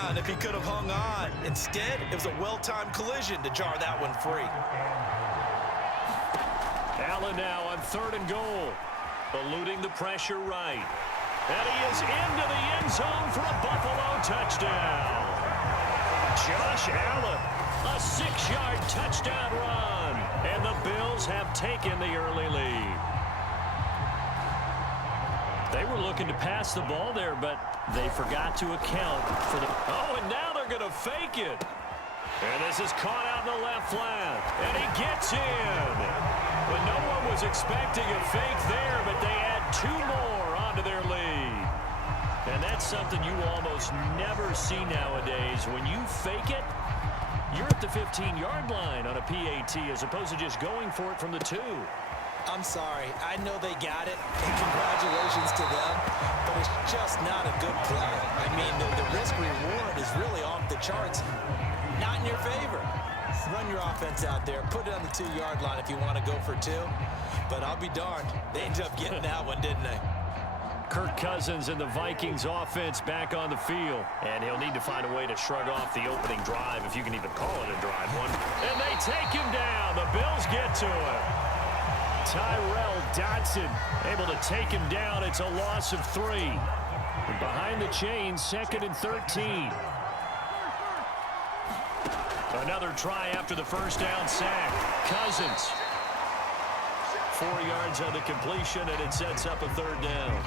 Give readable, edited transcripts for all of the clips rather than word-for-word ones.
touchdown if he could have hung on. Instead, it was a well-timed collision to jar that one free. Allen now on 3rd and goal. Eluding the pressure right. And he is into the end zone for a Buffalo touchdown. Josh Allen, a 6-yard touchdown run. And the Bills have taken the early lead. They were looking to pass the ball there, but they forgot to account for the... Oh, and now they're going to fake it. And this is caught out in the left flat. And he gets in. But no one was expecting a fake there, but they add 2 more onto their lead. And that's something you almost never see nowadays. When you fake it, you're at the 15-yard line on a PAT as opposed to just going for it from the 2. I'm sorry. I know they got it, and congratulations to them, but it's just not a good play. I mean, the risk-reward is really off the charts. Not in your favor. Run your offense out there. Put it on the 2-yard line if you want to go for 2. But I'll be darned. They ended up getting that one, didn't they? Kirk Cousins and the Vikings offense back on the field. And he'll need to find a way to shrug off the opening drive, if you can even call it a drive one. And they take him down. The Bills get to him. Tyrell Dodson able to take him down. It's a loss of 3. And behind the chains, 2nd and 13. Another try after the first down sack. Cousins. 4 yards on the completion, and it sets up a 3rd down.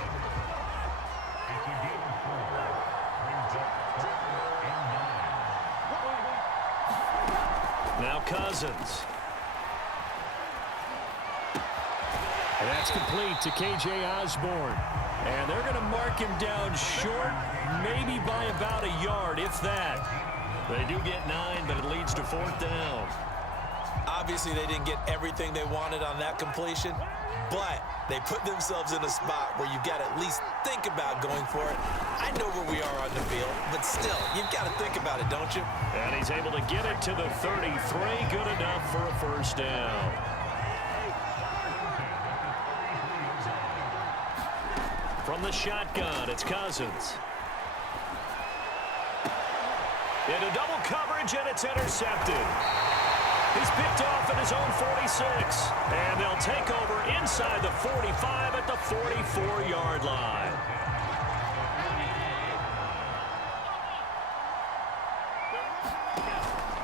Now Cousins. And that's complete to K.J. Osborne. And they're going to mark him down short, maybe by about a yard, if that. They do get 9, but it leads to 4th down. Obviously, they didn't get everything they wanted on that completion, but they put themselves in a spot where you've got to at least think about going for it. I know where we are on the field, but still, you've got to think about it, don't you? And he's able to get it to the 33. Good enough for a 1st down. From the shotgun, it's Cousins. Into double coverage, and it's intercepted. He's picked off at his own 46. And they'll take over inside the 45 at the 44-yard line.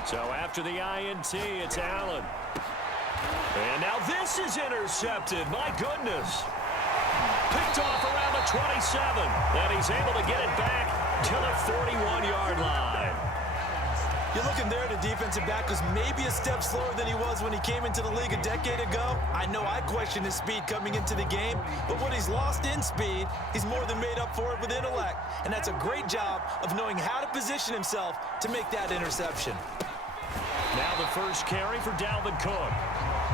So after the INT, it's Allen. And now this is intercepted. My goodness. Picked off around the 27. And he's able to get it back to the 41-yard line. You're looking there, the defensive back was maybe a step slower than he was when he came into the league a decade ago. I know I questioned his speed coming into the game, but what he's lost in speed, he's more than made up for it with intellect. And that's a great job of knowing how to position himself to make that interception. Now the first carry for Dalvin Cook.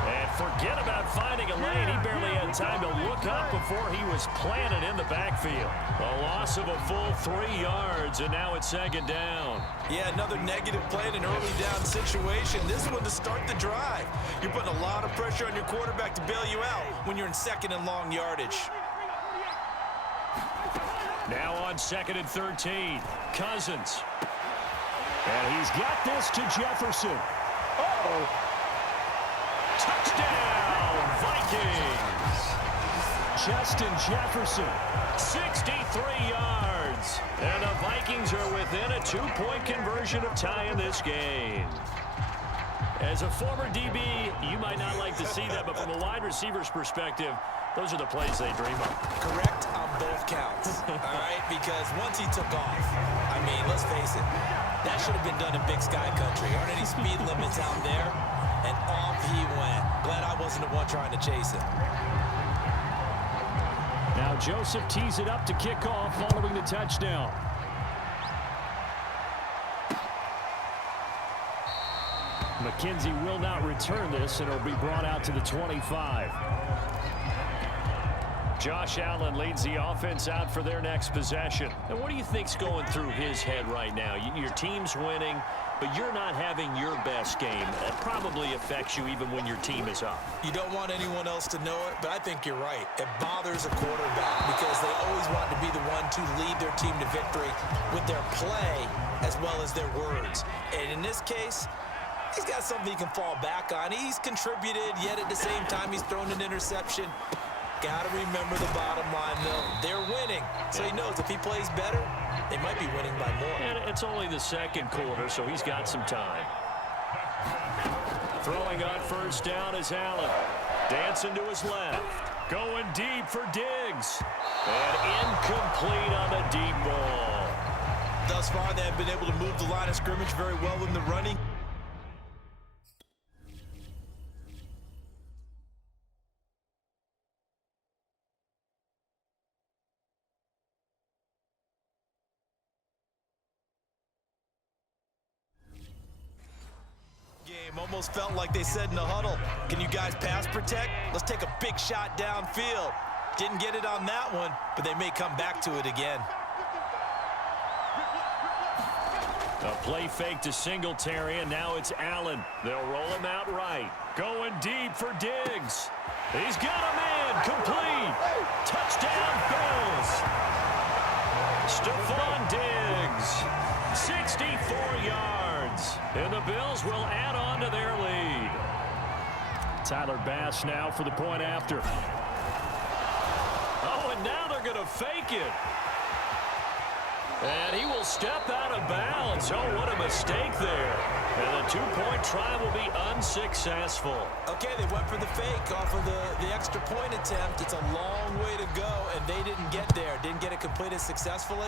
And forget about finding a lane. He barely had time to look up before he was planted in the backfield. A loss of a full 3 yards, and now it's 2nd down. Yeah, another negative play in an early down situation. This one to start the drive. You're putting a lot of pressure on your quarterback to bail you out when you're in 2nd and long yardage. Now on 2nd and 13, Cousins. And he's got this to Jefferson. Uh-oh. Touchdown, Vikings. Justin Jefferson, 63 yards. And the Vikings are within a 2-point conversion of tying this game. As a former DB, you might not like to see that, but from a wide receiver's perspective, those are the plays they dream of. Correct on both counts, all right? Because once he took off, I mean, let's face it, that should have been done in Big Sky Country. Aren't any speed limits out there? And off he went. Glad I wasn't the one trying to chase him. Now Joseph tees it up to kick off following the touchdown. McKenzie will not return this, and it'll be brought out to the 25. Josh Allen leads the offense out for their next possession. And what do you think's going through his head right now? Your team's winning, but you're not having your best game. That probably affects you even when your team is up. You don't want anyone else to know it, but I think you're right. It bothers a quarterback because they always want to be the one to lead their team to victory with their play. as well as their words. And in this case, he's got something he can fall back on. He's contributed, yet at the same time, he's thrown an interception. Got to remember the bottom line, though. They're winning. So he knows if he plays better, they might be winning by more. And it's only the second quarter, so he's got some time. Throwing on first down is Allen. Dancing to his left. Going deep for Diggs. And incomplete on the deep ball. Thus far, they have been able to move the line of scrimmage very well in the running. Game almost felt like they said in the huddle, can you guys pass protect? Let's take a big shot downfield. Didn't get it on that one, but they may come back to it again. A play fake to Singletary, and now it's Allen. They'll roll him out right. Going deep for Diggs. He's got a man. Complete. Touchdown, Bills. Stephon Diggs. 64 yards. And the Bills will add on to their lead. Tyler Bass now for the point after. Oh, and now they're going to fake it. And he will step out of bounds. Oh, what a mistake there. And the two-point try will be unsuccessful. Okay, they went for the fake off of the extra point attempt. It's a long way to go, and they didn't get there. Didn't get it completed successfully.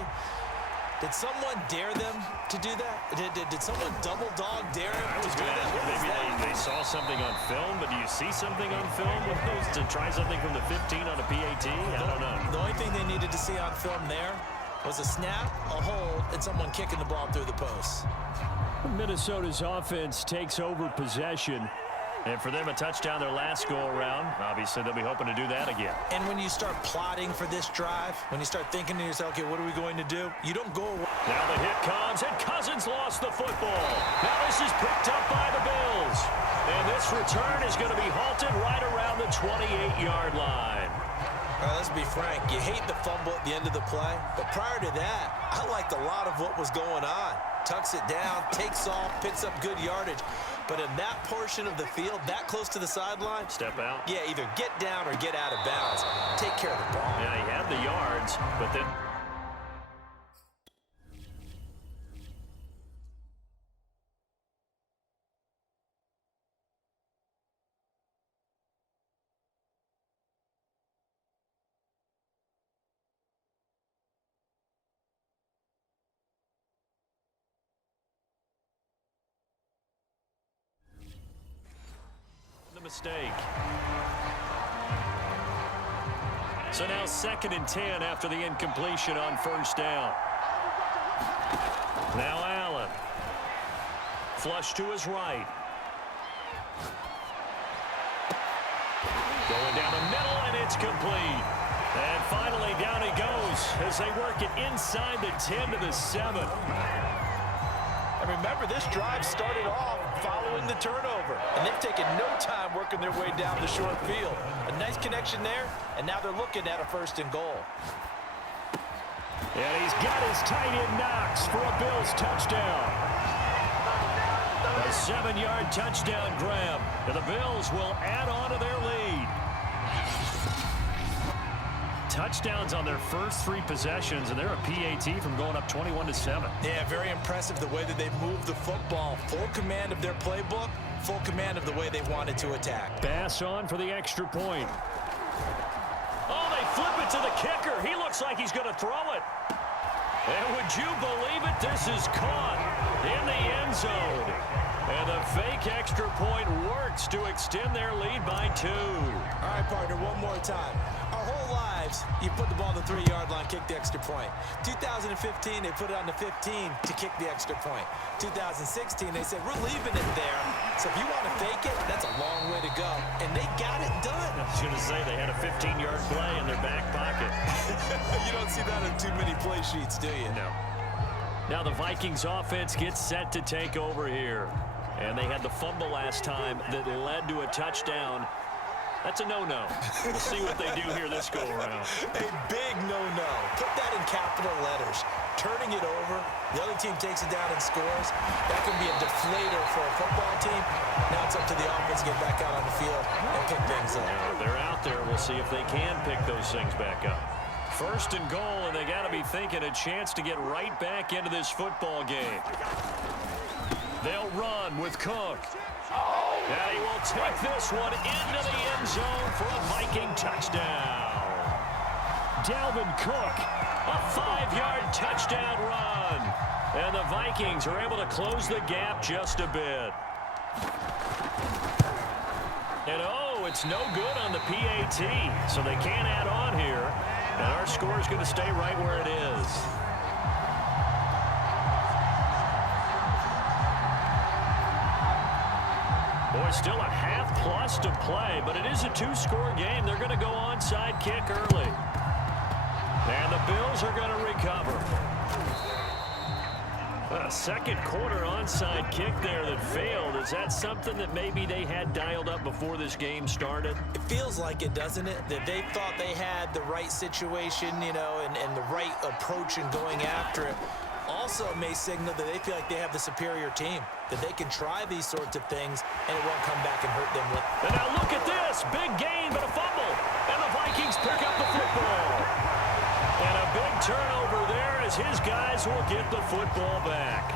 Did someone dare them to do that? Did someone double dog dare them to do that? Maybe they saw something on film, but do you see something on film with those to try something from the 15 on a PAT? I don't know. The only thing they needed to see on film there was a snap, a hold, and someone kicking the ball through the post. Minnesota's offense takes over possession. And for them, a touchdown their last go-around. Obviously, they'll be hoping to do that again. And when you start plotting for this drive, when you start thinking to yourself, okay, what are we going to do? You don't go away. Now the hit comes, and Cousins lost the football. Now this is picked up by the Bills. And this return is going to be halted right around the 28-yard line. All right, let's be frank. You hate the fumble at the end of the play. But prior to that, I liked a lot of what was going on. Tucks it down, takes off, picks up good yardage. But in that portion of the field, that close to the sideline, step out. Yeah, either get down or get out of bounds. Take care of the ball. Yeah, he had the yards, but then... mistake. So now 2nd and 10 after the incompletion on first down. Now Allen. Flush to his right. Going down the middle, and it's complete. And finally down he goes as they work it inside the 10 to the 7. And remember, this drive started off following the turnover. And they've taken no time working their way down the short field. A nice connection there, and now they're looking at a 1st and goal. And he's got his tight end Knox for a Bills touchdown. A 7-yard touchdown grab. And the Bills will add on to their lead. Touchdowns on their first 3 possessions, and they're a PAT from going up 21-7. Yeah, very impressive the way that they moved the football. Full command of their playbook, full command of the way they wanted to attack. Bass on for the extra point. Oh, they flip it to the kicker. He looks like he's going to throw it. And would you believe it? This is caught in the end zone. And the fake extra point works to extend their lead by 2. All right, partner, one more time. Our whole lives, you put the ball on the 3-yard line, kick the extra point. 2015, they put it on the 15 to kick the extra point. 2016, they said, we're leaving it there. So if you want to fake it, that's a long way to go. And they got it done. I was going to say, they had a 15-yard play in their back pocket. You don't see that in too many play sheets, do you? No. Now the Vikings offense gets set to take over here. And they had the fumble last time that led to a touchdown. That's a no-no. We'll see what they do here this go-around. A big no-no. Put that in capital letters. turning it over, the other team takes it down and scores. That can be a deflator for a football team. Now it's up to the offense to get back out on the field and pick things up. Now, they're out there. We'll see if they can pick those things back up. First and goal, and they got to be thinking a chance to get right back into this football game. They'll run with Cook. And he will take this one into the end zone for a Viking touchdown. Dalvin Cook, a 5-yard touchdown run. And the Vikings are able to close the gap just a bit. And oh, it's no good on the PAT, so they can't add on here. And our score is going to stay right where it is. Boy, still a half-plus to play, but it is a 2-score game. They're going to go onside kick early. And the Bills are going to recover. A second quarter onside kick there that failed. Is that something that maybe they had dialed up before this game started? It feels like it, doesn't it? That they thought they had the right situation, you know, and the right approach in going after it. Also may signal that they feel like they have the superior team, that they can try these sorts of things and it won't come back and hurt them. And now look at this. Big gain, but a fumble. And the Vikings pick up the football. And a big turnover there as his guys will get the football back.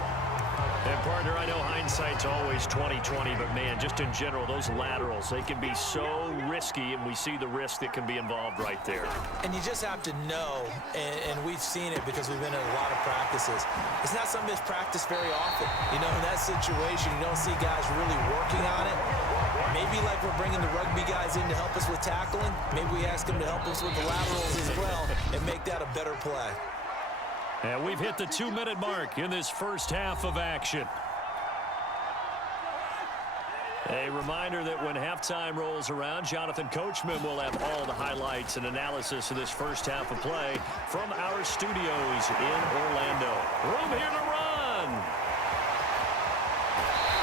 And, partner, I know hindsight's always 20/20, but, man, just in general, those laterals, they can be so risky, and we see the risk that can be involved right there. And you just have to know, and we've seen it because we've been in a lot of practices, it's not something that's practiced very often. You know, in that situation, you don't see guys really working on it. Maybe like we're bringing the rugby guys in to help us with tackling. Maybe we ask them to help us with the laterals as well and make that a better play. And we've hit the 2-minute mark in this first half of action. A reminder that when halftime rolls around, Jonathan Coachman will have all the highlights and analysis of this first half of play from our studios in Orlando. Room here to run.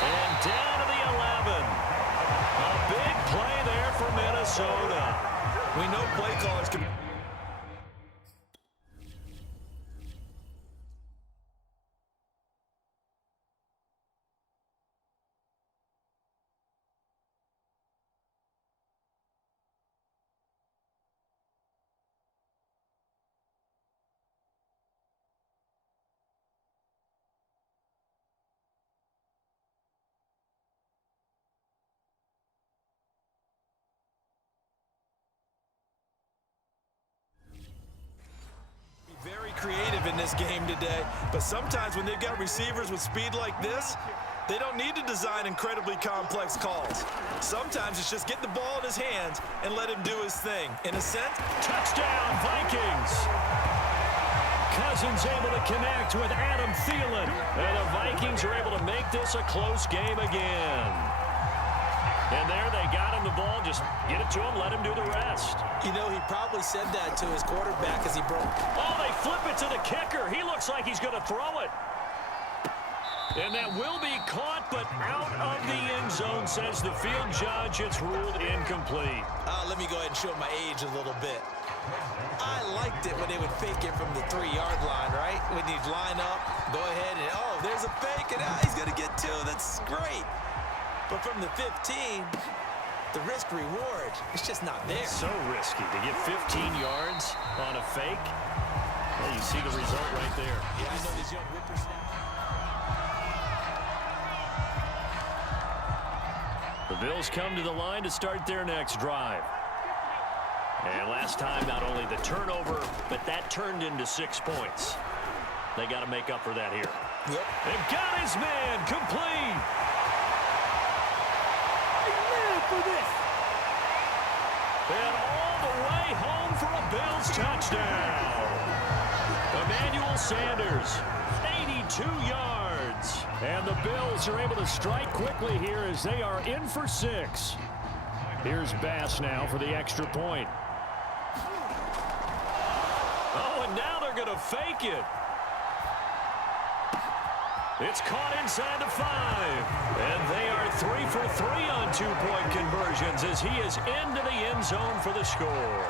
And down to the 11. A big play there for Minnesota. We know play callers can... very creative in this game today, but sometimes when they've got receivers with speed like this, they don't need to design incredibly complex calls. Sometimes it's just get the ball in his hands and let him do his thing. In a sense, touchdown Vikings. Cousins able to connect with Adam Thielen, and the Vikings are able to make this a close game again. And there they got him the ball. Just get it to him, let him do the rest. You know, he probably said that to his quarterback as he broke. Oh, they flip it to the kicker. He looks like he's going to throw it. And that will be caught, but out of the end zone, says the field judge. It's ruled incomplete. Let me go ahead and show my age a little bit. I liked it when they would fake it from the 3-yard line, right? When you'd line up, go ahead and, oh, there's a fake, and he's going to get 2. That's great. But from the 15, the risk-reward, it's just not there. It's so risky to get 15 yards on a fake. Well, you see the result right there. Yeah, I know these young whippersnappers. The Bills come to the line to start their next drive. And last time, not only the turnover, but that turned into 6 points. They got to make up for that here. Yep. They've got his man complete. For this. And all the way home for a Bills touchdown. Emmanuel Sanders, 82 yards. And the Bills are able to strike quickly here as they are in for 6. Here's Bass now for the extra point. Oh, and now they're going to fake it. It's caught inside the 5. And they are 3 for 3 on 2-point conversions as he is into the end zone for the score.